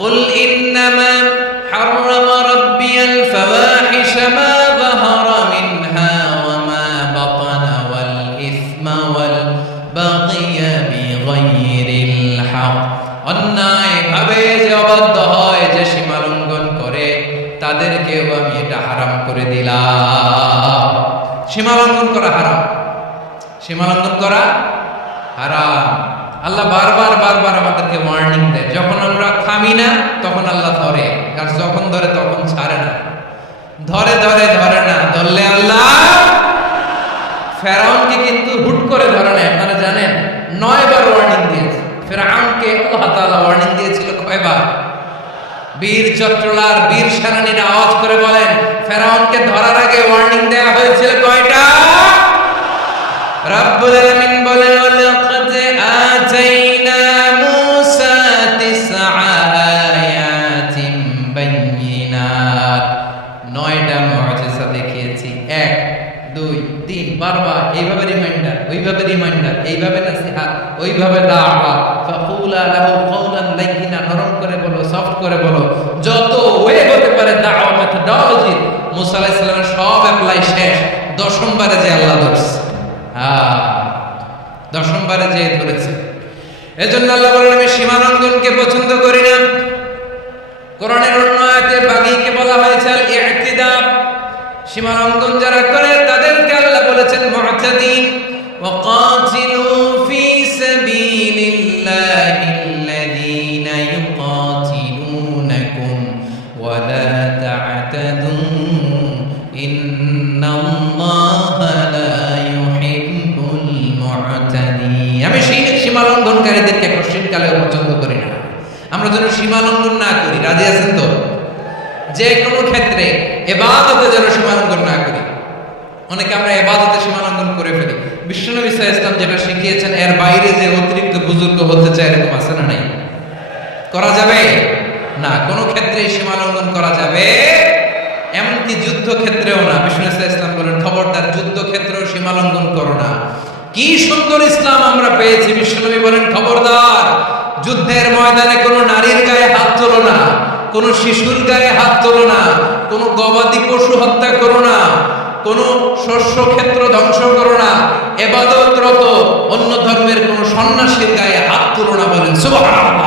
কুল ইন্নামা হাররামা রাব্বিয়াল ফাওয়াহিশা মা যাহারা মিনহা ওয়া মা বাতানা ওয়াল ইসমা ওয়াল বাগিয়া বিগাইরিল হক। অন্যায় ভাবে যে অবাধ্য হয়, যে সীমা লঙ্ঘন করে, তাদেরকেও আমি এটা হারাম করে দিলাম। সীমা লঙ্ঘন করা হারাম, সীমা লঙ্ঘন করা হারাম। আল্লাহ বারবার বারবার আমাদেরকে ওয়ার্নিং দেয়। যখন আমরা থামি না তখন আল্লাহ ধরে, আর যখন ধরে তখন ছাড়ে না। ধরে ধরে ধরে না, ধরলে আল্লাহ ফেরাউনকে কিন্তু হুট করে ধরে না। আপনারা জানেন 9 বার ওয়ার্নিং দিয়েছে ফেরাউনকে। আল্লাহ তাআলা ওয়ার্নিং দিয়েছিল কয়বার? বীর চট্টলার বীর সেনানীরা আওয়াজ করে বলেন, ফেরাউনকে ধরার আগে ওয়ার্নিং দেয়া হয়েছিল কয়টা? রব্বুল আলামিন বলেন, ওয়ালাকাদ আতাইনা মূসা 9 আয়াতিন বাইয়িনাত। 9টা মুআজিজা দেখিয়েছি। 1 2 3 বারবার এইভাবে রিমাইন্ডার, ওইভাবে রিমাইন্ডার, এইভাবে নসিহত, ওইভাবে দাওয়া। ফাকুলা লাহু কওলান লাইয়িনা, নরম করে বলো, সফট করে বলো, যত ওয়ে হতে পারে দাওয়া মেথডোলজি। মুসা আলাইহিস সালামের সব অ্যাপ্লাই শেষ। 10ম বারে যে আল্লাহ ধরছে, 10ম বারে যে ধরেছে। এজন্য আল্লাহ বলেন, আমি সীমা লঙ্ঘনকে পছন্দ করি না। কোরআনের অন্য আয়াতে বাগীকে বলা হয়েছে আল ইতিদা। সীমা লঙ্ঘন যারা করে তাদেরকে আল্লাহ বলেছেন মুতাদিন। ওয়াকাতিলু ফি সাবিলিল্লাহিল্লাযীনা ইউকাতিলুনাকুম ওয়া লা তা'তাদু ইন্নাল্লাহা লা ইউহিব্বুল মু'তাদিন। আমি সীমা লঙ্ঘনকারীদেরকে কোশ্চিনকালেও পছন্দ করি না। আমরা যেন সীমা লঙ্ঘন না করি। রাজি আছেন তো? যে কোনো ক্ষেত্রে ইবাদতে যেন সীমা লঙ্ঘন না করি। অনেকে আমরা ইবাদতে সীমা লঙ্ঘন করে ফেলি। বিশ্বনবী সাল্লাল্লাহু আলাইহি ওয়াসাল্লাম যেটা শিখিয়েছেন, এর বাইরে যে অতিরিক্ত বুজুর্গ হতে চায়, এরকম আছে না নাই? করা যাবে না, কোনো ক্ষেত্রে সীমা লঙ্ঘন করা যাবে, এমনকি যুদ্ধ ক্ষেত্রেও না। বিশ্বনবী সাল্লাল্লাহু আলাইহি ওয়াসাল্লাম বলেন, খবরদার যুদ্ধ ক্ষেত্রেও সীমা লঙ্ঘন করো না। কি সুন্দর ইসলাম আমরা পেয়েছি। বিশ্বনবী বলেন, খবরদার যুদ্ধের ময়দানে কোনো নারীর গায়ে হাত তোলো না, কোনো শিশুর গায়ে হাত তোলো না, কোনো গবাদি পশু হত্যা করো না, কোনো শস্য ক্ষেত্র ধ্বংস করো না, ইবাদতরত অন্য ধর্মের কোনো সন্ন্যাসীর গায়ে হাত তোলো না। বলেন সুবহানাল্লাহ।